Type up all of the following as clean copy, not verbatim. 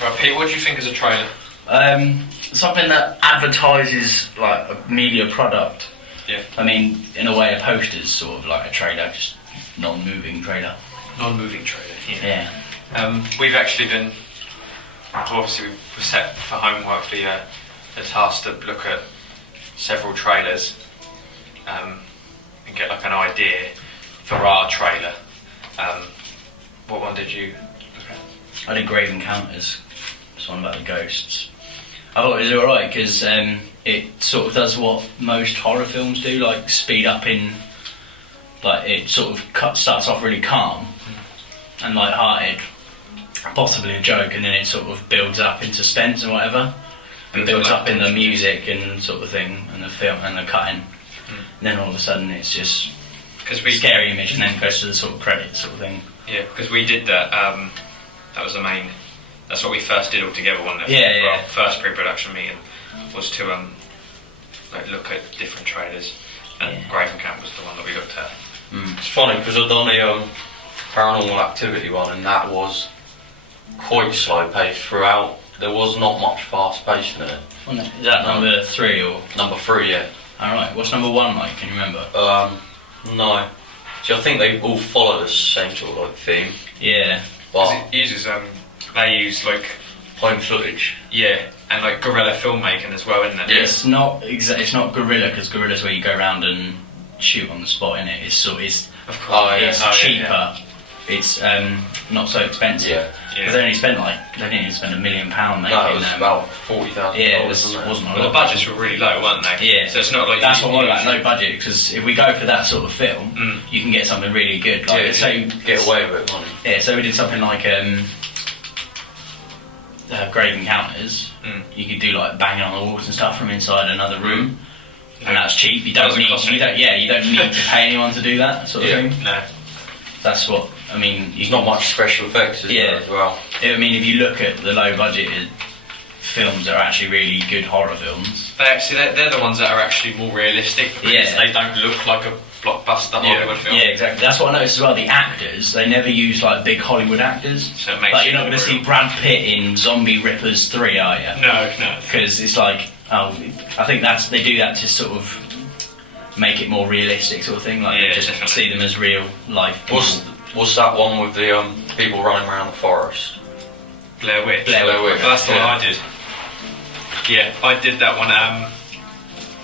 Right, Pete, what do you think is a trailer? Something that advertises like a media product. Yeah. I mean, in a way, a poster's sort of like a trailer, just non-moving trailer. Non-moving trailer. Yeah. We've actually been, obviously we were set for homework the task to look at several trailers and get like an idea for our trailer. What one did you look at? I did Grave Encounters. It's one about the ghosts. I thought it was alright because it sort of does what most horror films do, like speed up in, like it sort of starts off really calm and light-hearted, possibly a joke, and then it sort of builds up in suspense and whatever, and builds up in the music and sort of thing, and the film and the cutting. And then all of a sudden it's just scary image, and then it goes to the sort of credits sort of thing. Yeah, because we did that. That was the main. That's what we first did all together. One day. Yeah. Our first pre-production meeting was to like look at different trailers, and Grave Camp was the one that we looked at. It's funny because I've done the Paranormal Activity one, and that was quite slow paced throughout. There was not much fast pace in it. Is that number 3 or number 3? Yeah. Alright. What's number 1 like? Can you remember? No. See, I think they all follow the same sort of like theme. Yeah. But it uses they use like home footage. Yeah, and like guerrilla filmmaking as well, isn't it? Yeah. It's not guerrilla, because guerrilla's where you go around and shoot on the spot. In it, it's of course. It's cheaper. Yeah. It's not so expensive. Yeah. Because they didn't even spend £1 million making. No, it was about $40,000. Yeah, it wasn't a lot. Well, the budgets were really low, weren't they? Yeah. So it's not like that's what I like, low budget. Because if we go for that sort of film, you can get something really good. Like, yeah, so get away with it, money. Yeah. So we did something like Grave Encounters. You could do like banging on the walls and stuff from inside another room, and that's cheap. You don't need to pay anyone to do that sort of thing. No. That's what I mean. There's not much special effects as well. I mean, if you look at the low budget films that are actually really good horror films, they're the ones that are actually more realistic because they don't look like a blockbuster Hollywood film. Yeah, exactly. That's what I noticed as well. The actors, they never use like big Hollywood actors. So it makes like you're not going to see Brad Pitt in Zombie Rippers 3, are you? No. Because it's like, I think they do that to sort of make it more realistic, sort of thing. Like just definitely see them as real life people. What's that one with the people running around the forest? Blair Witch. Well, that's the one I did. Yeah, I did that one,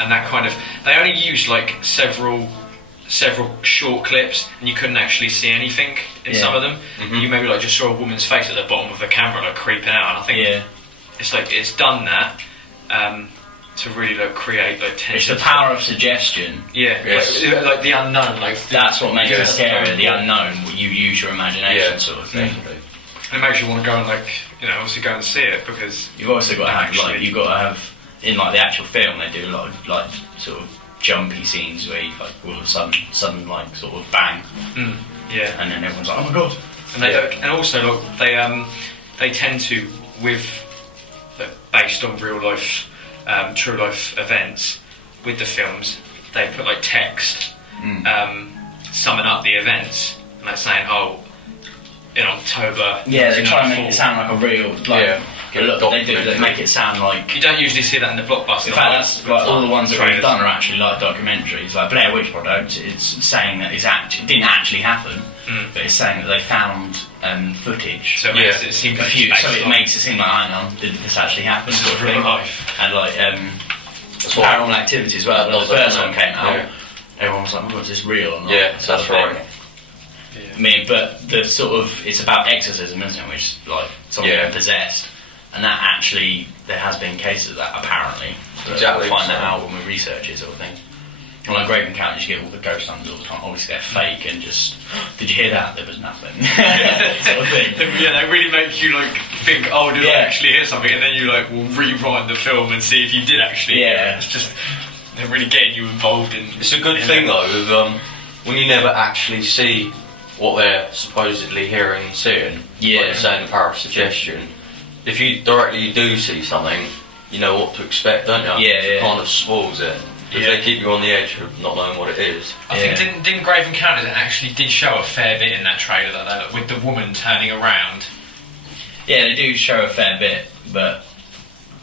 and that kind of they only used like several short clips, and you couldn't actually see anything in some of them. You maybe like just saw a woman's face at the bottom of the camera like creeping out, and I think it's like it's done that to really like create like tension. It's the power of suggestion. Yeah, like the unknown. Like that's what makes it scary. The unknown. You use your imagination, sort of thing. And it makes you want to go and obviously go and see it because you've also got to have you've got to have in like the actual film they do a lot of like sort of jumpy scenes where you like all of a sudden like sort of bang. Yeah. And then everyone's like, oh my god. And and also like they tend to based on real life true life events with the films they put like text summing up the events and they're saying in October they try to make it sound like a real they make it sound like you don't usually see that in the blockbuster. In fact that's like all the ones that we've done are actually like documentaries like Blair Witch Project. It's saying that it didn't actually happen but it's saying that they found footage so it makes it seem makes it seem like hang on did this actually happen sort of thing and like Paranormal Activity as well when the first one came out everyone was like oh is this real or not? That's right. I mean, but the sort of it's about exorcism, isn't it? Which like someone possessed, and that actually there has been cases of that apparently. Exactly. We'll find that out when we research it, sort of thing. And like Grave Encounters, you get all the ghost hunters all the time. Obviously, they're fake and just. Did you hear that? There was nothing. Sort of thing. Yeah, they really make you like think. Oh, did I actually hear something? And then you like will rewind the film and see if you did actually. Yeah. It's just they're really getting you involved in. It's a good thing though, with when you never actually see what they're supposedly hearing and seeing. Like you're saying the power of suggestion. If you directly do see something, you know what to expect, don't you? It kind of spoils it. Because they keep you on the edge of not knowing what it is. I think didn't Grave Encounters actually did show a fair bit in that trailer though, with the woman turning around Yeah, they do show a fair bit, but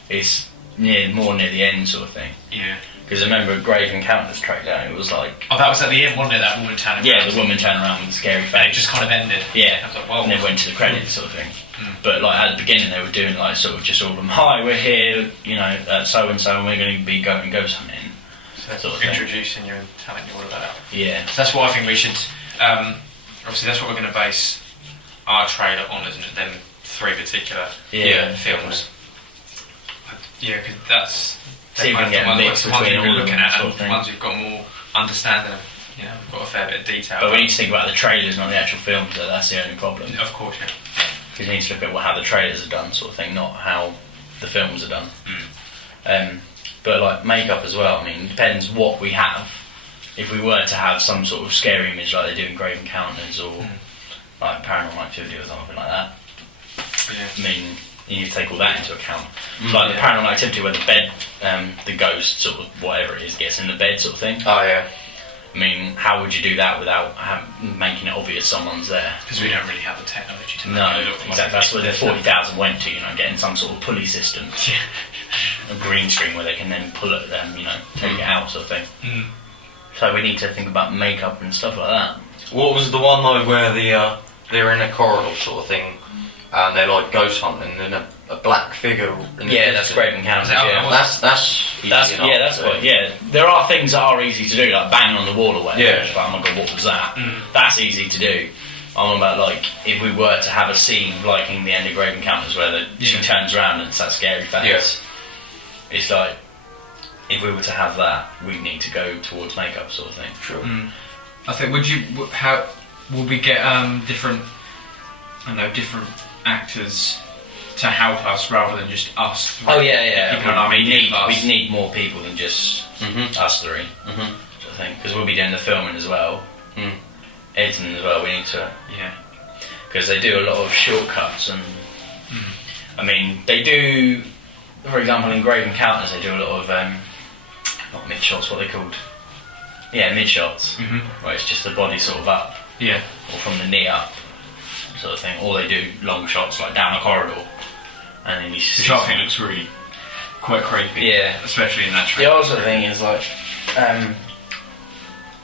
it's more near the end sort of thing. Yeah. Because I remember Grave Encounters trailer, it was like... Oh, that was at the end, wasn't it? That woman turning around. Yeah, the woman turned around with a scary face. And it just kind of ended. Yeah. I was like, whoa. And then went to the credits sort of thing. But like at the beginning they were doing like sort of just all of them, hi, we're here, you know, so and so, and we're going to be going ghost hunting. So sort of introducing you and telling you all about it. Yeah. So that's what I think we should... obviously that's what we're going to base our trailer on, isn't it? Them 3 particular films. Yeah, because that's... See if we can get a mix between all of them, and the ones we've got more understanding of, you know, we've got a fair bit of detail. But we need to think about the trailers, not the actual films, though. That's the only problem. Of course, yeah. Because we need to look at how the trailers are done, sort of thing, not how the films are done. But like makeup as well, I mean, it depends what we have. If we were to have some sort of scary image like they do in Grave Encounters or like Paranormal Activity or something like that, I mean, you need to take all that into account. Like the Paranormal Activity where the bed, the ghost sort of whatever it is gets in the bed sort of thing. Oh yeah. I mean, how would you do that without making it obvious someone's there? Because we don't really have the technology to No, make it look like exactly. That's where the 40,000 went to, you know, getting some sort of pulley system. A green screen where they can then pull it, you know, take it out sort of thing. So we need to think about makeup and stuff like that. What was the one though where they're in a corridor sort of thing and they're like ghost hunting and a black figure in the Yeah, that's Grave Encounters. Yeah. There are things that are easy to do, like banging on the wall or whatever. Yeah. Like, oh my god, what was that? That's easy to do. I'm about like if we were to have a scene like in the end of Grave Encounters where she turns around and it's that scary face. It's like if we were to have that, we'd need to go towards makeup sort of thing. Sure. I think would we get different actors to help us rather than just us 3? Oh yeah. People know We need more people than just us 3. Sort of thing, because we'll be doing the filming as well, editing as well. We need to because they do a lot of shortcuts and I mean they do. For example, in Grave Encounters, they do a lot of not mid shots. What are they called? Yeah, mid shots. Where it's just the body sort of up, or from the knee up, sort of thing. Or they do long shots like down a corridor, and then you see. Which I think looks really quite creepy. Yeah, especially in that trailer. The other thing is like,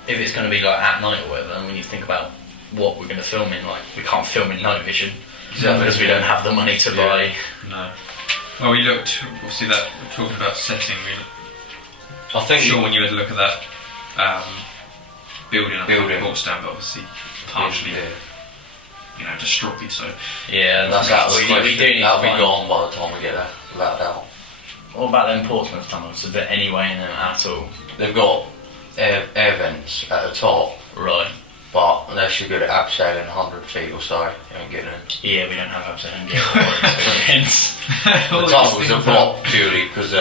if it's going to be like at night or whatever, then we need to think about what we're going to film in. Like, we can't film in night vision because we don't have the money to buy. No. Well, we looked, obviously that, we're talking about setting, I think Sean, when you had a look at that building down, but obviously partially, you know, destroyed, so... Yeah, that's we do need that'll to be gone by the time we get there, without doubt. What about them Portsmouth tunnels? Is there any way in them at all? They've got air vents at the top. Right. But unless you're good at abseiling 100 feet or so, you ain't getting in. Yeah, we don't have abseiling experience. The tunnels are blocked purely because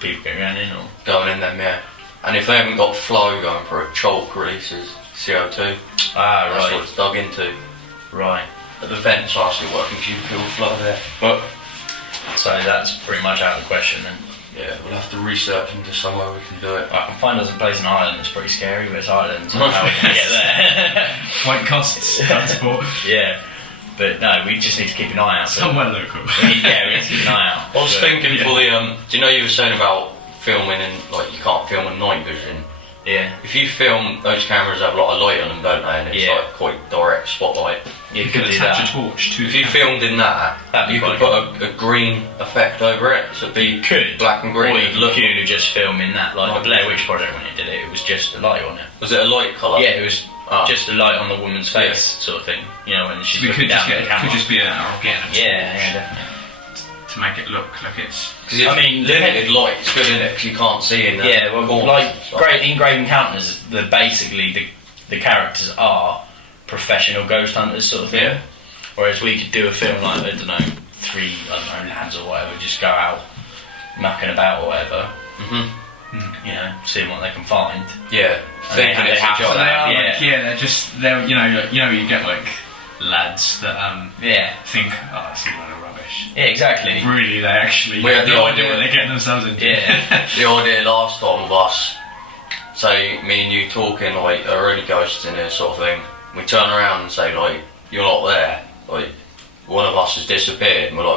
people going in or going in them, yeah. And if they haven't got flow going through it, chalk releases CO2. That's what it's dug into. Right. But the vents are still working because you can feel flow there. But so that's pretty much out of the question then. Yeah, we'll have to research into somewhere we can do it. I can find us a place in Ireland that's pretty scary, but it's Ireland, so how we can get there? Quite costs transport. Yeah, but no, we just need to keep an eye out. Somewhere local. We need to keep an eye out. I was thinking for the do you know you were saying about filming and like you can't film in night vision? Yeah. If you film, those cameras have a lot of light on them, don't they? And it's like quite direct spotlight. You could attach a torch to. If you filmed in that, you could put a green effect over it, so it'd be black and green. Or you could just film in that, like the Blair Witch Project when it did it. It was just a light on it. Was it a light colour? Yeah, it was just a light on the woman's face, sort of thing. You know, when she's looking down at the camera. It could just be an organic. Yeah, definitely. To make it look like it's. Because I mean, limited light, it's good in it because you can't see in there. Yeah, well, like in Grave Encounters, basically the characters are professional ghost hunters, sort of thing. Yeah. Whereas we could do a film like, I don't know, 3 lads or whatever, just go out mucking about or whatever. You know, seeing what they can find. Yeah. Thinking it's a job. They're you get like lads that think, oh, it's a lot of rubbish. Yeah, exactly. Really, they actually have no idea what they're getting themselves into. Yeah. The idea last time of us, say me and you talking like, are really ghosts in here sort of thing. We turn around and say like, you're not there. Like, one of us has disappeared, and we're like,